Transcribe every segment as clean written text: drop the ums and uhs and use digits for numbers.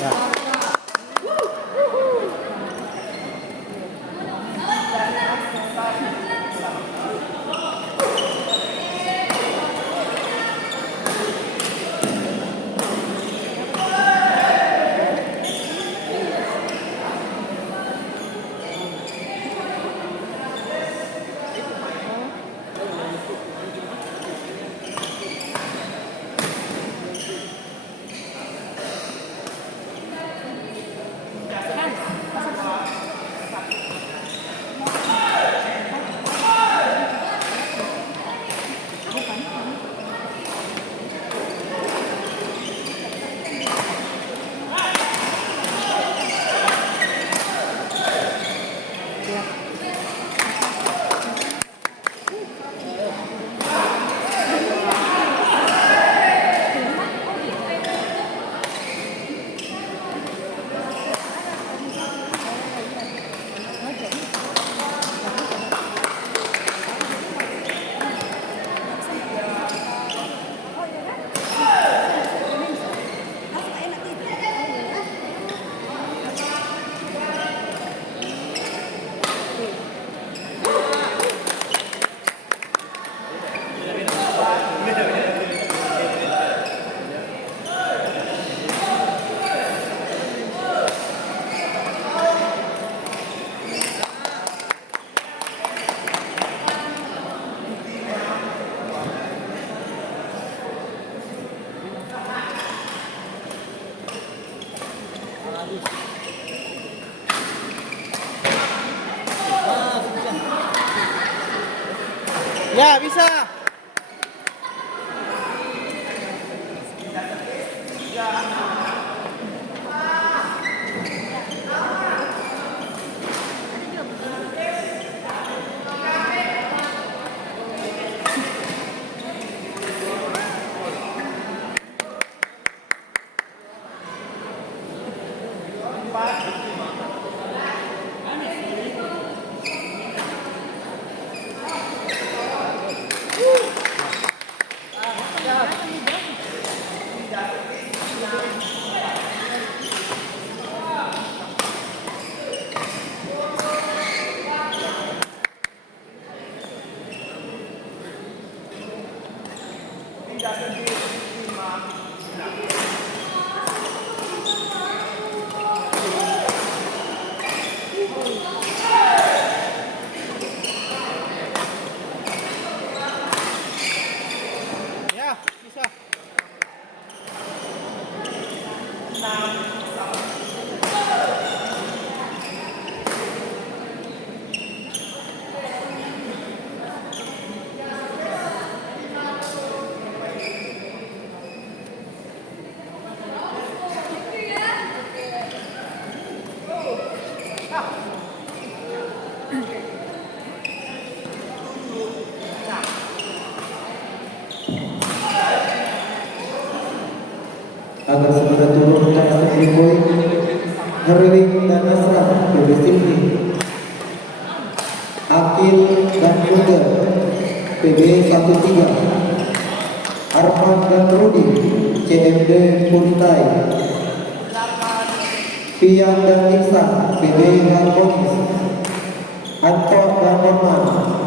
Ya. Ya, bisa. Ya, bisa. Agar segera turun ke assembly point, Herwin dan Nasrah PB Silvi, Akil dan Yuda PB 13, Arfan dan Rudi CMD Puntai, Pian dan Iksan PB Harmonis, Anto dan Norman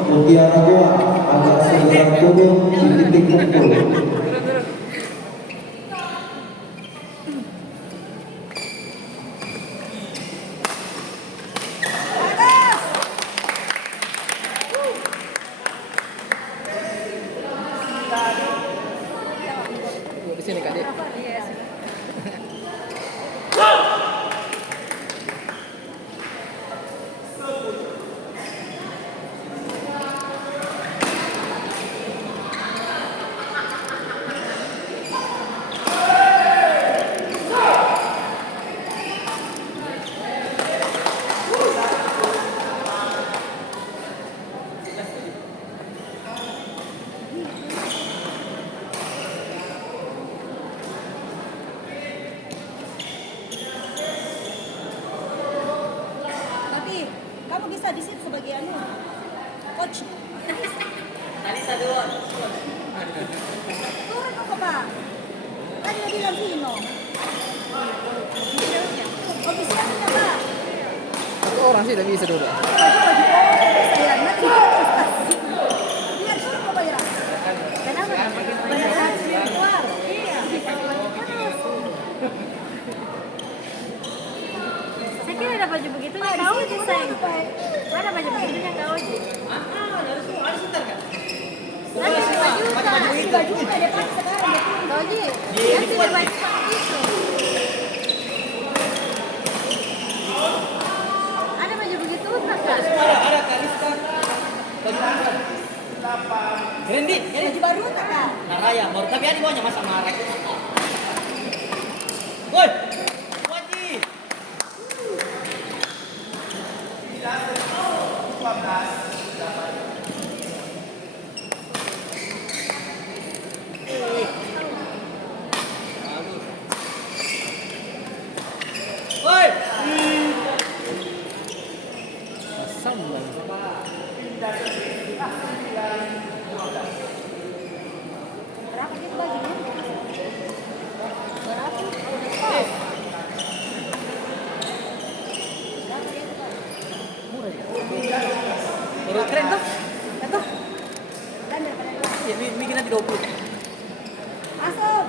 Mutiara Goa agar segera turun di titik kumpul. Di sini Kak Dik. Kamu bisa di situ sebagai coach. Alisa doon. Turun ako ba? Ano bilang sino? Oh, bisa kita, Pak. Satu orang sih udah bisa dulu. Baju-baju saya nanti prestasi. Lihat dulu kok bayar. Kenapa? Bayar keluar. Iya. Saya kira ada baju begitu yang kau aja, sayang. Ada baju begitu yang kau aja. Ada baju Baju udah dia pakai sekarang betul. kau aja. Ya sudah baju seperti itu. Ada baju begitu tak kak? Ada Kalista. Keren dit. Baju baru tak Kak? Naraya baru tapi ada di bawahnya masa marek. Woi. Wajib. Woi. Sambal. Berapa gitu bajunya? Berapa? Baru keren tuh. Tuh. Dan daripada dua. Ya, bikin nanti 20. Masuk.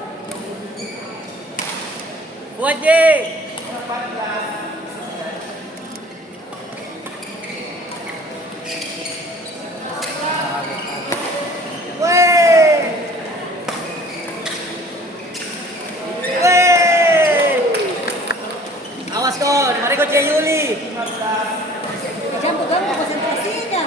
Wajib. Awas kok, mari kok Yuli. Jangan pegang konsentrasinya.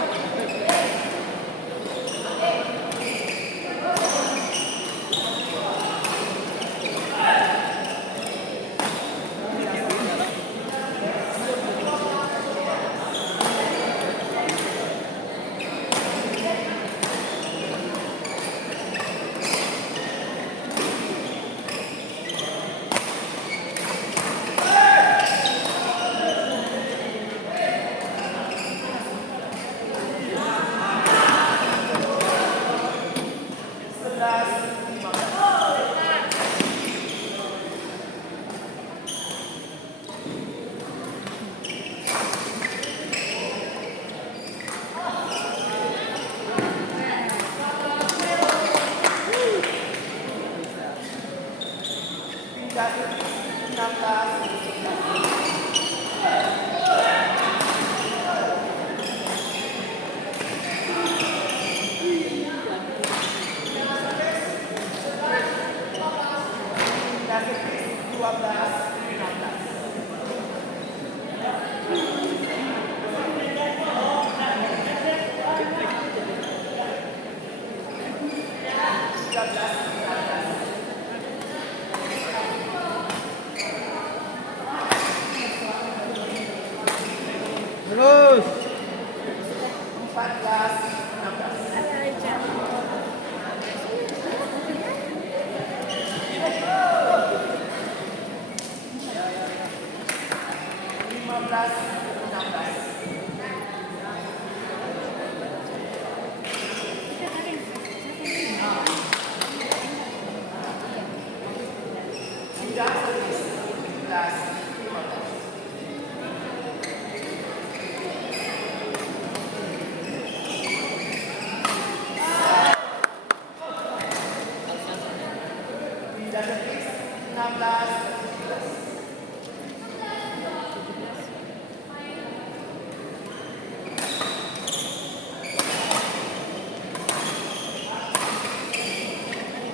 Terus.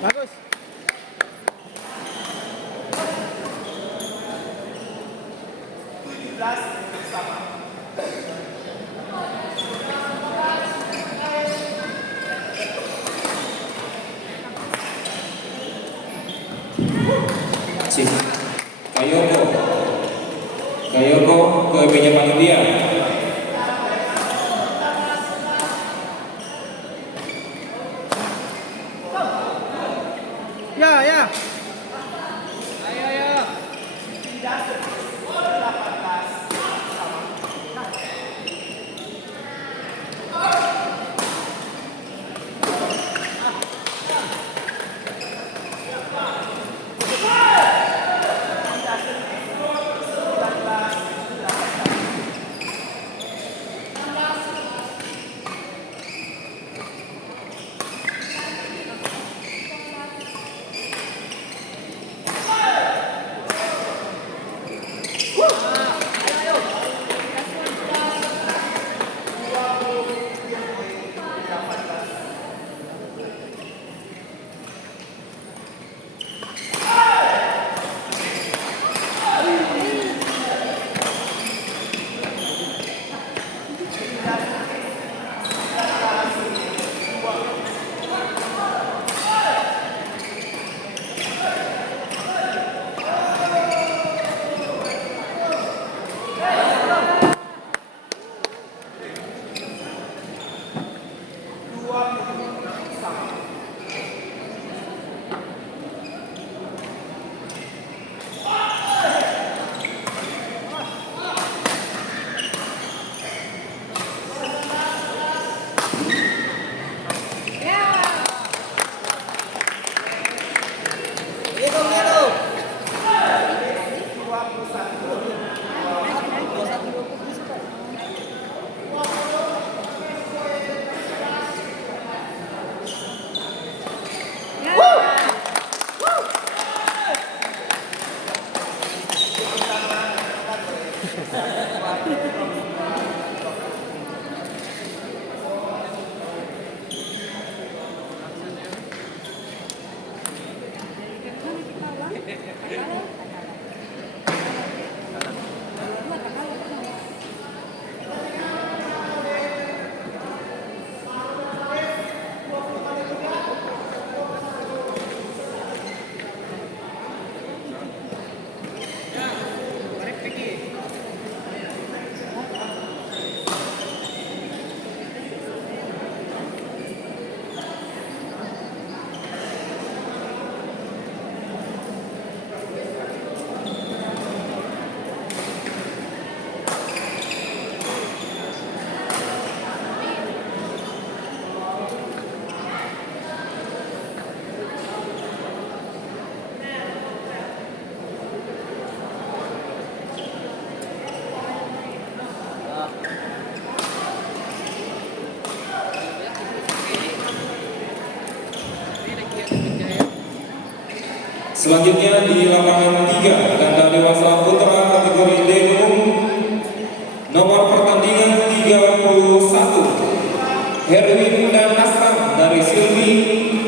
Bagus. Sip. Kayoko ke meja panitia. Ya, ya. Ayo, ayo. Hitung, hitung. Selanjutnya di lapangan 3 ganda dewasa putra kategori D nomor pertandingan 31 Herwin dan Asram dari Silmi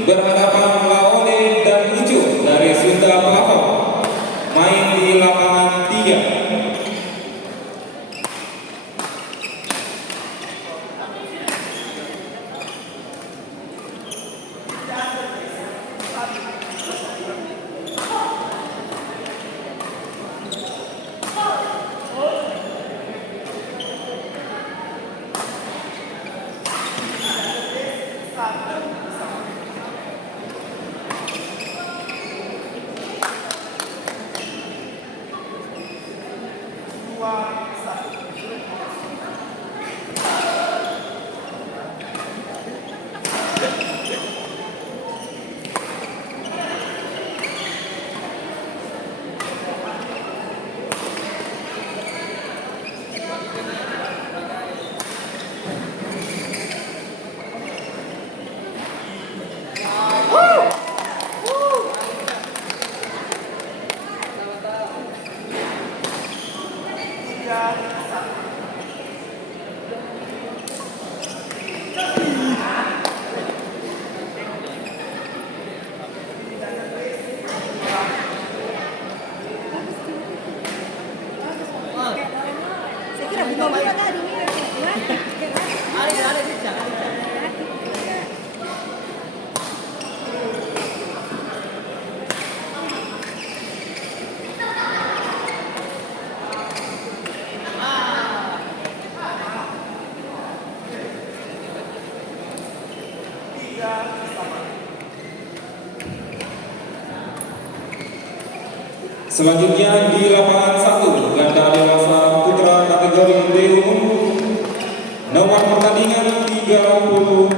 berhadapan Laode dan Ujo dari Sunda Pelapor, main di lapangan 3. Saya kira bukan juga tadi. Ada bisa. Selanjutnya di lapangan 1 ganda dewasa putra kategori D nomor pertandingan 32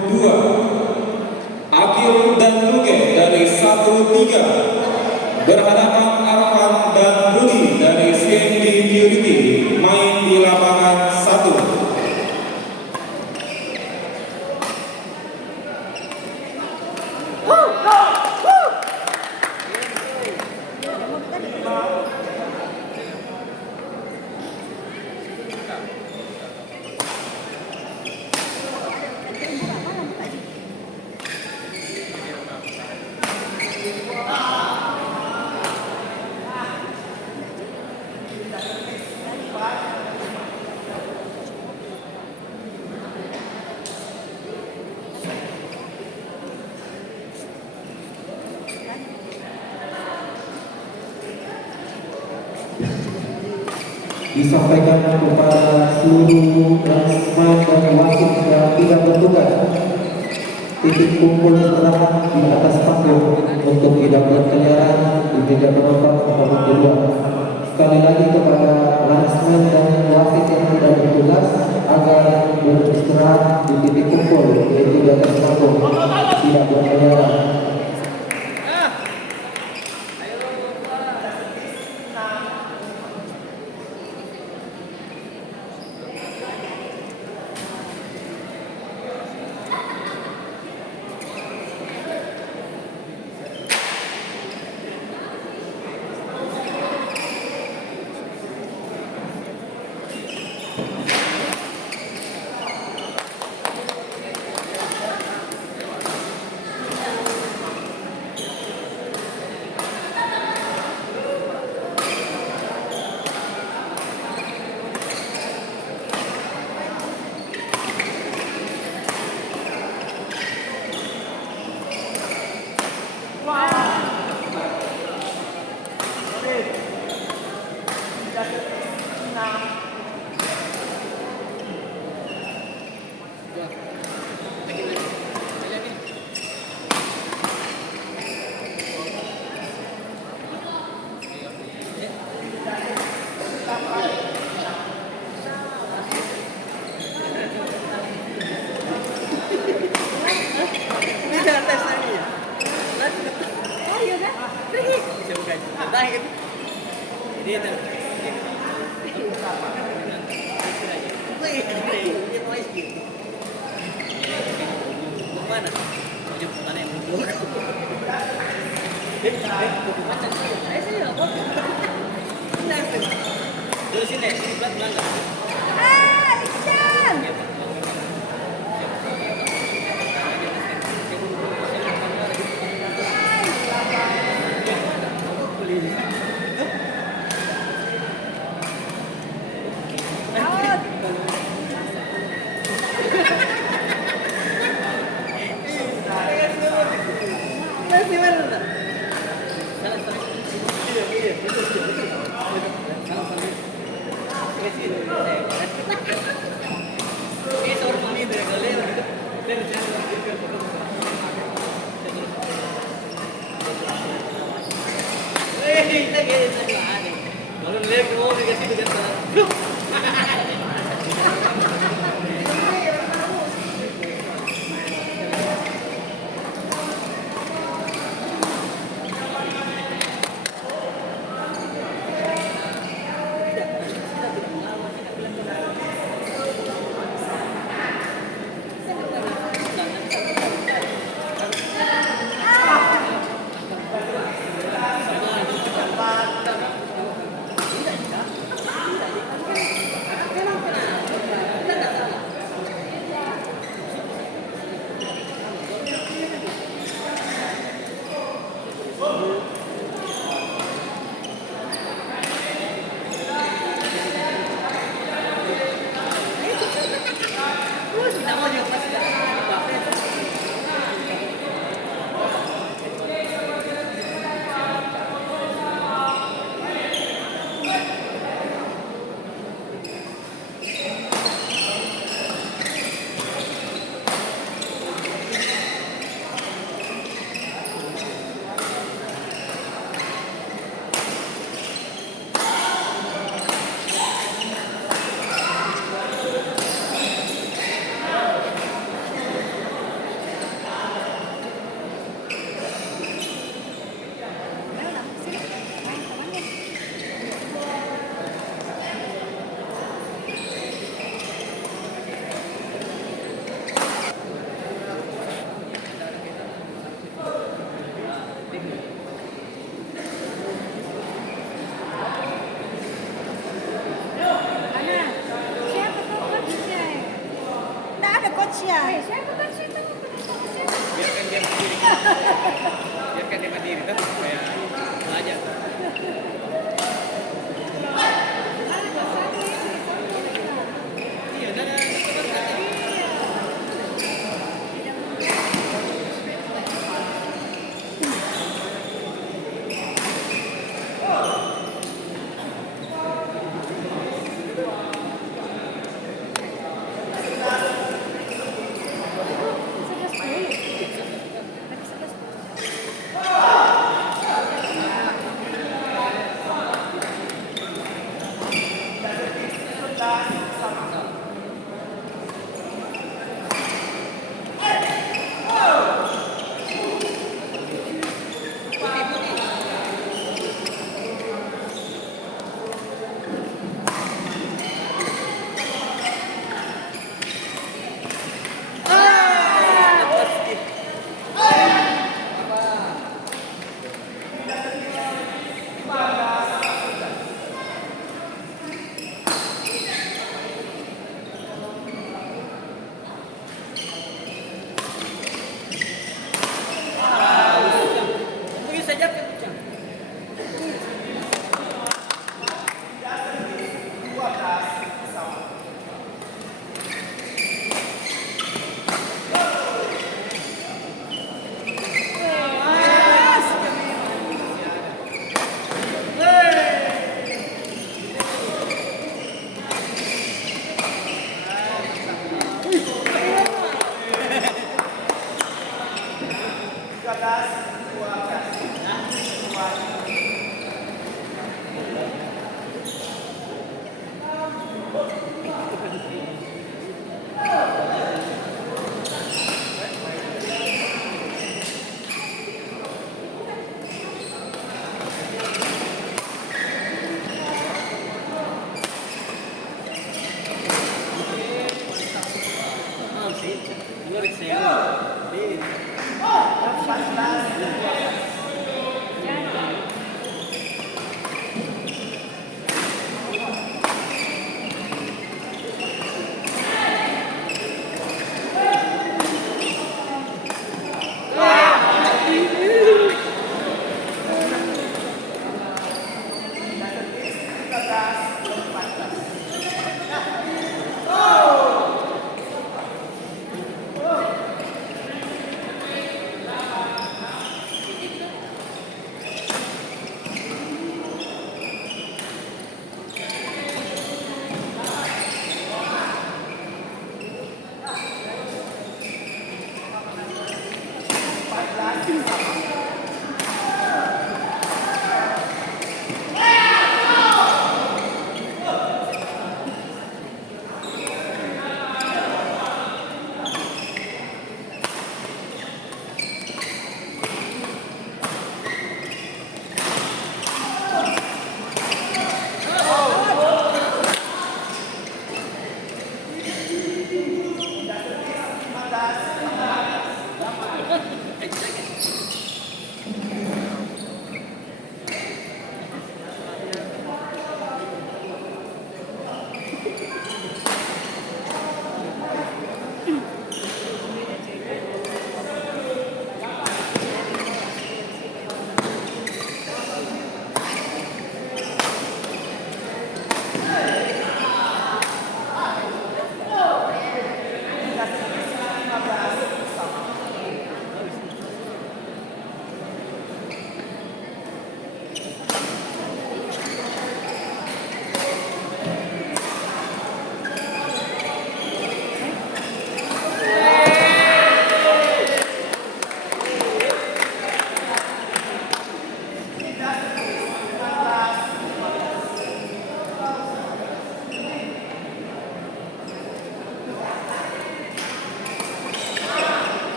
Akil dan Ruge dari 13 berhadapan Arfan dan Rudi dari CMD Purity, main di lapangan 1. disampaikan kepada seluruh langsman dan wasit yang tidak bertugas. Titik kumpul setelah di atas panggung untuk tidak berkeliaran di meja penonton nomor kedua. Sekali lagi kepada langsman dan wasit yang tidak bertugas agar beristirahat di titik kumpul yaitu di atas panggung, tidak berkeliaran. Ah, Iksan!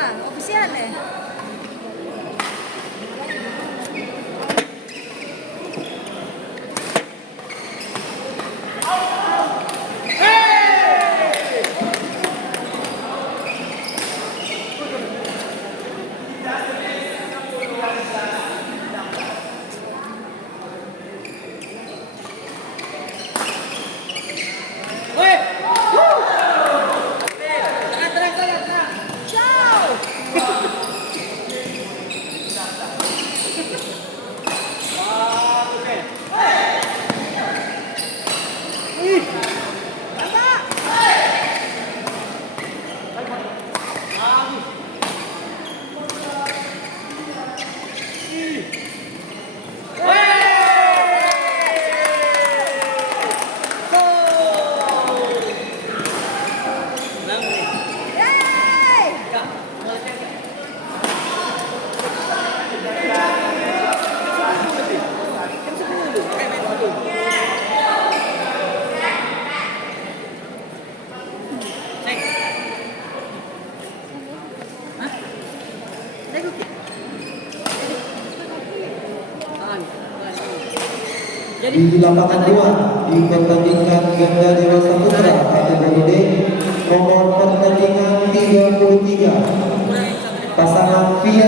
Ah, official eh. Di lapangan 2 di pertandingan ganda dewasa putra kategori D, nomor pertandingan 33 pasangan Via